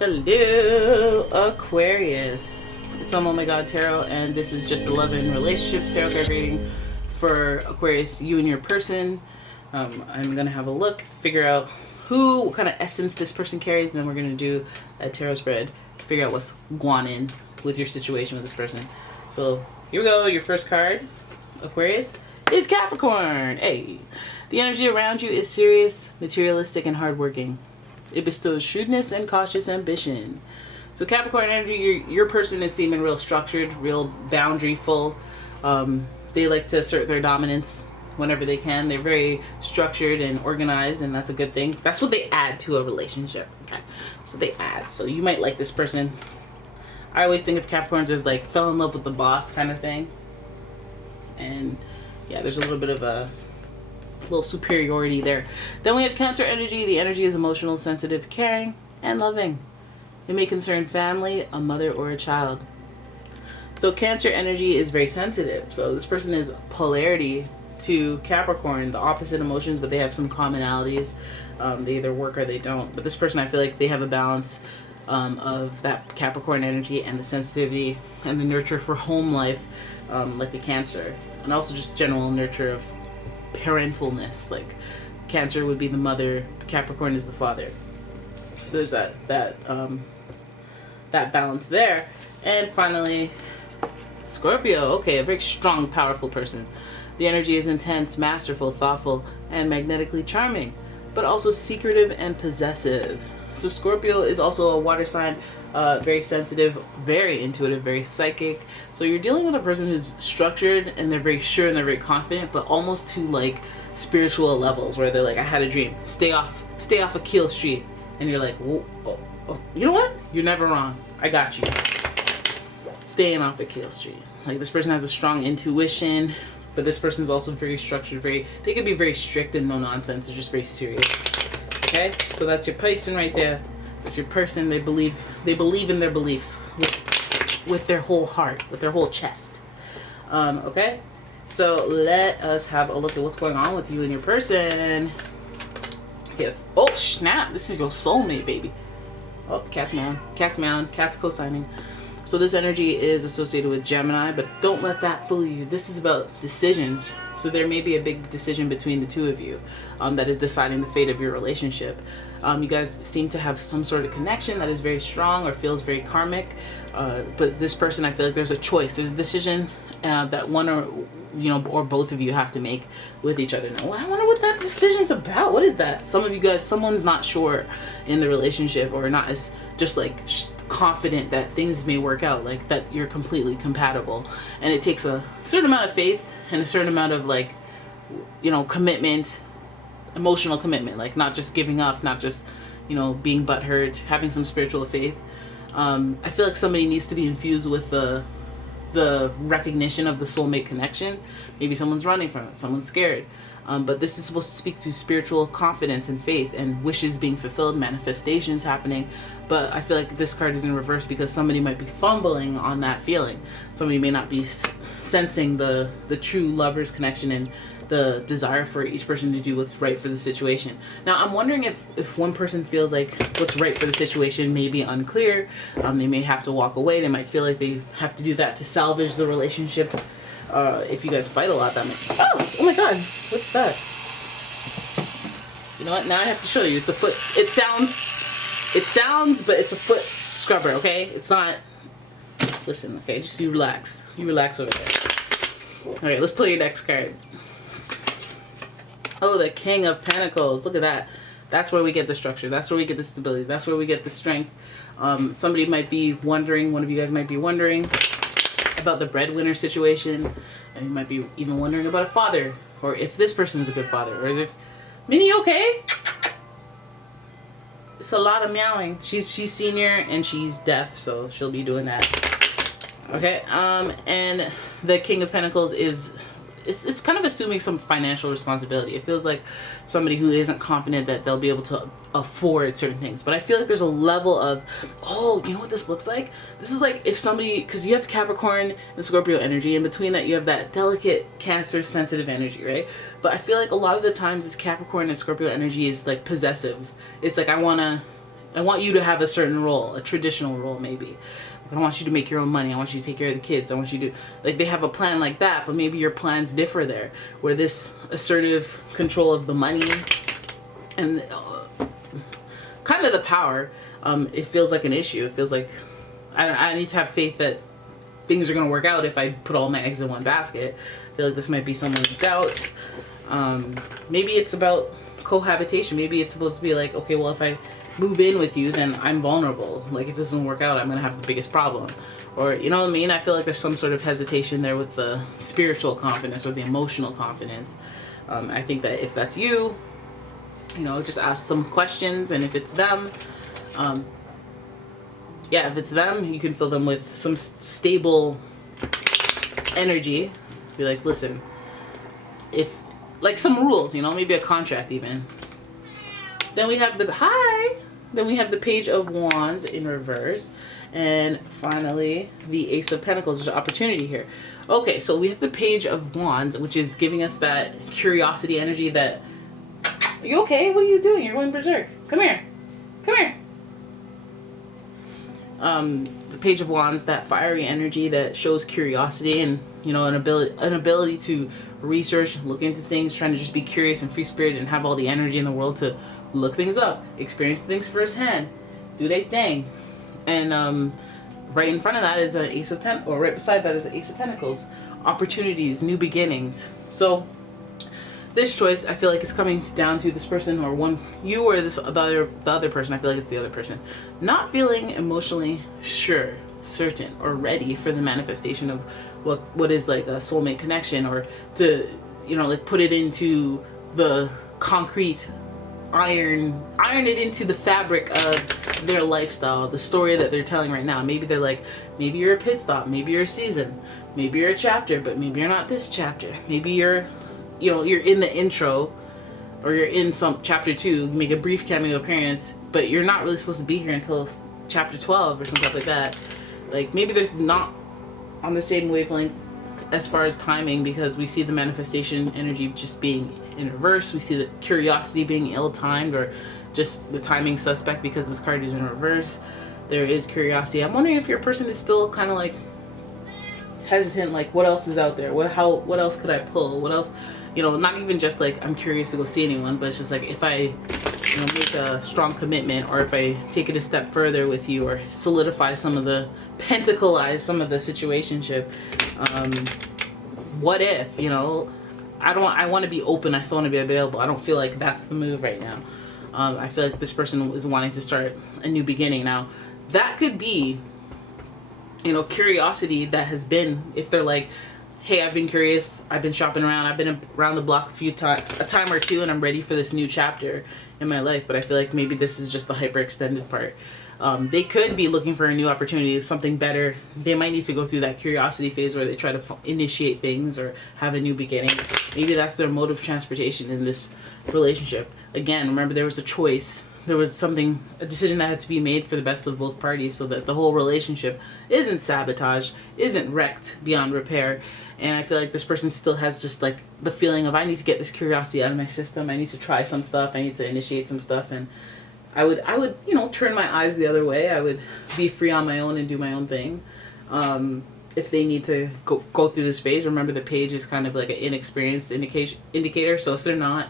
Hello, Aquarius. It's Oh My God Tarot, and this is just a love and relationships tarot card reading for Aquarius, you and your person. I'm gonna have a look, figure out what kind of essence this person carries, and then we're gonna do a tarot spread, figure out what's going on with your situation with this person. So here we go. Your first card, Aquarius, is Capricorn. Hey, the energy around you is serious, materialistic, and hardworking. It bestows shrewdness and cautious ambition. So Capricorn energy, your person is seeming real structured, real boundaryful. They like to assert their dominance whenever they can. They're very structured and organized, and that's a good thing. That's what they add to a relationship. Okay, so they add. So you might like this person. I always think of Capricorns as like fell in love with the boss kind of thing. And yeah, there's a little bit of a little superiority there. Then we have Cancer energy. The energy is emotional, sensitive, caring, and loving. It may concern family, a mother, or a child. So Cancer energy is very sensitive. So this person is polarity to Capricorn, the opposite emotions, but they have some commonalities. They either work or they don't. But this person, I feel like they have a balance of that Capricorn energy and the sensitivity and the nurture for home life, like a Cancer, and also just general nurture of parentalness. Like Cancer would be the mother, Capricorn is the father. So there's that balance there. And finally, Scorpio. Okay, a very strong, powerful person. The energy is intense, masterful, thoughtful, and magnetically charming, but also secretive and possessive. So Scorpio is also a water sign, very sensitive, very intuitive, very psychic. So you're dealing with a person who's structured and they're very sure and they're very confident, but almost to like spiritual levels where they're like, I had a dream, stay off a Kiel Street. And you're like, oh, you know what? You're never wrong. I got you. Staying off the Kiel Street. Like this person has a strong intuition, but this person is also very structured, they could be very strict and no nonsense. They're just very serious. Okay, so that's your person right there. That's your person. They believe in their beliefs with their whole heart, with their whole chest. Okay, so let us have a look at what's going on with you and your person. Yeah. Oh snap! This is your soulmate, baby. Oh, cat's co-signing. So this energy is associated with Gemini, but don't let that fool you. This is about decisions. So there may be a big decision between the two of you that is deciding the fate of your relationship. You guys seem to have some sort of connection that is very strong or feels very karmic. But this person, I feel like there's a choice. There's a decision that one or both of you have to make with each other. Now, I wonder what that decision's about. What is that? Some of you guys, someone's not sure in the relationship or not as just like confident that things may work out, like that you're completely compatible. And it takes a certain amount of faith and a certain amount of like, commitment, emotional commitment, like not just giving up, not just, being butthurt, having some spiritual faith. I feel like somebody needs to be infused with the recognition of the soulmate connection. Maybe someone's running from it, someone's scared. But this is supposed to speak to spiritual confidence and faith and wishes being fulfilled, manifestations happening. But I feel like this card is in reverse because somebody might be fumbling on that feeling. Somebody may not be sensing the true lover's connection and the desire for each person to do what's right for the situation. Now, I'm wondering if one person feels like what's right for the situation may be unclear. They may have to walk away. They might feel like they have to do that to salvage the relationship. If you guys fight a lot, that might... Oh my God, what's that? You know what? Now I have to show you. It's a foot. It sounds, but it's a foot scrubber. Okay, it's not. Listen, okay, just you relax. You relax over there. All right, let's pull your next card. Oh, the King of Pentacles. Look at that. That's where we get the structure. That's where we get the stability. That's where we get the strength. Somebody might be wondering, one of you guys might be wondering about the breadwinner situation. And you might be even wondering about a father. Or if this person's a good father. Or if... Minnie, okay? It's a lot of meowing. She's senior and she's deaf, so she'll be doing that. Okay, and the King of Pentacles is... It's kind of assuming some financial responsibility. It feels like somebody who isn't confident that they'll be able to afford certain things. But I feel like there's a level of, oh, you know what this looks like? This is like if somebody, because you have Capricorn and Scorpio energy. In between that, you have that delicate Cancer sensitive energy, right? But I feel like a lot of the times this Capricorn and Scorpio energy is like possessive. It's like, I want to I want you to have a certain role, a traditional role maybe. I want you to make your own money. I want you to take care of the kids. I want you to, like, they have a plan like that, but maybe your plans differ there, where this assertive control of the money and kind of the power, it feels like an issue. It feels like I need to have faith that things are going to work out if I put all my eggs in one basket. I feel like this might be someone's doubt. Maybe it's about cohabitation. Maybe it's supposed to be like, okay, well, if I move in with you, then I'm vulnerable. Like, if this doesn't work out, I'm gonna have the biggest problem. Or, you know what I mean? I feel like there's some sort of hesitation there with the spiritual confidence or the emotional confidence. I think that if that's you, you know, just ask some questions, and if it's them, yeah, if it's them, you can fill them with some stable energy. Be like, listen, if, like, some rules, you know, maybe a contract even. Then we have Then we have the Page of Wands in reverse. And finally, the Ace of Pentacles. There's an opportunity here. Okay, so we have the Page of Wands, which is giving us that curiosity energy that... Are you okay? What are you doing? You're going berserk. Come here. Come here. The Page of Wands, that fiery energy that shows curiosity and, you know, an ability to research, look into things, trying to just be curious and free-spirited and have all the energy in the world to look things up, experience things firsthand, do their thing. And right in front of that is an Ace of Pentacles, or right beside that is an Ace of Pentacles. Opportunities, new beginnings. So this choice, I feel like, is coming down to this person, or one, you or the other person. I feel like it's the other person not feeling emotionally sure, certain, or ready for the manifestation of what is like a soulmate connection, or to, you know, like, put it into the concrete, iron it into the fabric of their lifestyle, the story that they're telling right now. Maybe they're like, maybe you're a pit stop, maybe you're a season, maybe you're a chapter, but maybe you're not this chapter. Maybe you're, you know, you're in the intro, or you're in some chapter 2, you make a brief cameo appearance, but you're not really supposed to be here until chapter 12 or something like that. Like, maybe they're not on the same wavelength as far as timing, because we see the manifestation energy just being in reverse. We see the curiosity being ill-timed, or just the timing suspect because this card is in reverse. There is curiosity. I'm wondering if your person is still kind of like hesitant, like, what else is out there? What else could I pull? What else? You know, not even just like, I'm curious to go see anyone, but it's just like, if I, you know, make a strong commitment, or if I take it a step further with you, or solidify some of the, pentacleize some of the situationship, what if, you know, I want to be open, I still want to be available. I don't feel like that's the move right now. I feel like this person is wanting to start a new beginning. Now, that could be, you know, curiosity that has been, if they're like, hey, I've been curious, I've been shopping around, I've been around the block a time or two, and I'm ready for this new chapter in my life. But I feel like maybe this is just the hyperextended part. They could be looking for a new opportunity, something better. They might need to go through that curiosity phase where they try to initiate things or have a new beginning. Maybe that's their mode of transportation in this relationship. Again, remember, there was a choice. There was a decision that had to be made for the best of both parties, so that the whole relationship isn't sabotaged, isn't wrecked beyond repair. And I feel like this person still has just like the feeling of, I need to get this curiosity out of my system. I need to try some stuff. I need to initiate some stuff. And I would, you know, turn my eyes the other way. I would be free on my own and do my own thing. If they need to go through this phase, remember the page is kind of like an inexperienced indicator. So if they're not,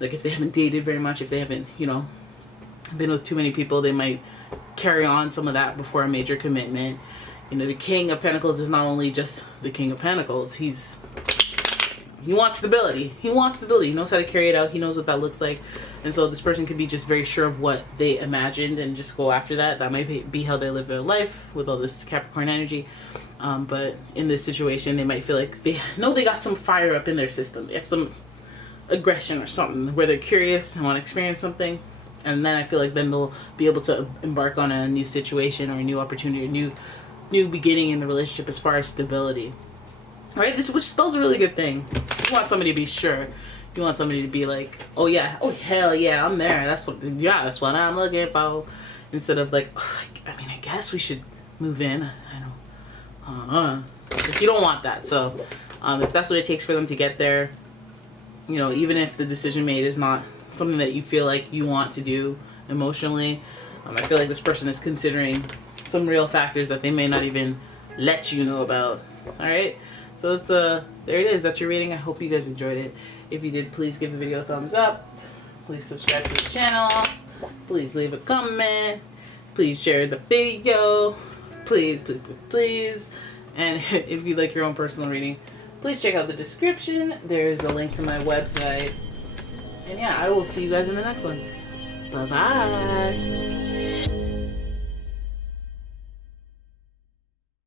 like, if they haven't dated very much, if they haven't, you know, been with too many people, they might carry on some of that before a major commitment. You know, the King of Pentacles is not only just the King of Pentacles. He wants stability. He wants stability. He knows how to carry it out. He knows what that looks like. And so this person could be just very sure of what they imagined and just go after that. That might be how they live their life with all this Capricorn energy. But in this situation, they might feel like they know they got some fire up in their system. They have some aggression or something where they're curious and want to experience something. And then I feel like then they'll be able to embark on a new situation or a new opportunity, a new beginning in the relationship as far as stability. Right? Which spells a really good thing. You want somebody to be sure. You want somebody to be like, oh yeah, oh hell yeah, I'm there. That's what I'm looking for. Instead of like, oh, I mean, I guess we should move in. I don't. Like, you don't want that. So, if that's what it takes for them to get there, you know, even if the decision made is not something that you feel like you want to do emotionally, I feel like this person is considering some real factors that they may not even let you know about. Alright? So it's there it is. That's your reading. I hope you guys enjoyed it. If you did, please give the video a thumbs up. Please subscribe to the channel. Please leave a comment. Please share the video. Please, please, please, please. And if you like your own personal reading, please check out the description. There's a link to my website. And yeah, I will see you guys in the next one. Bye-bye.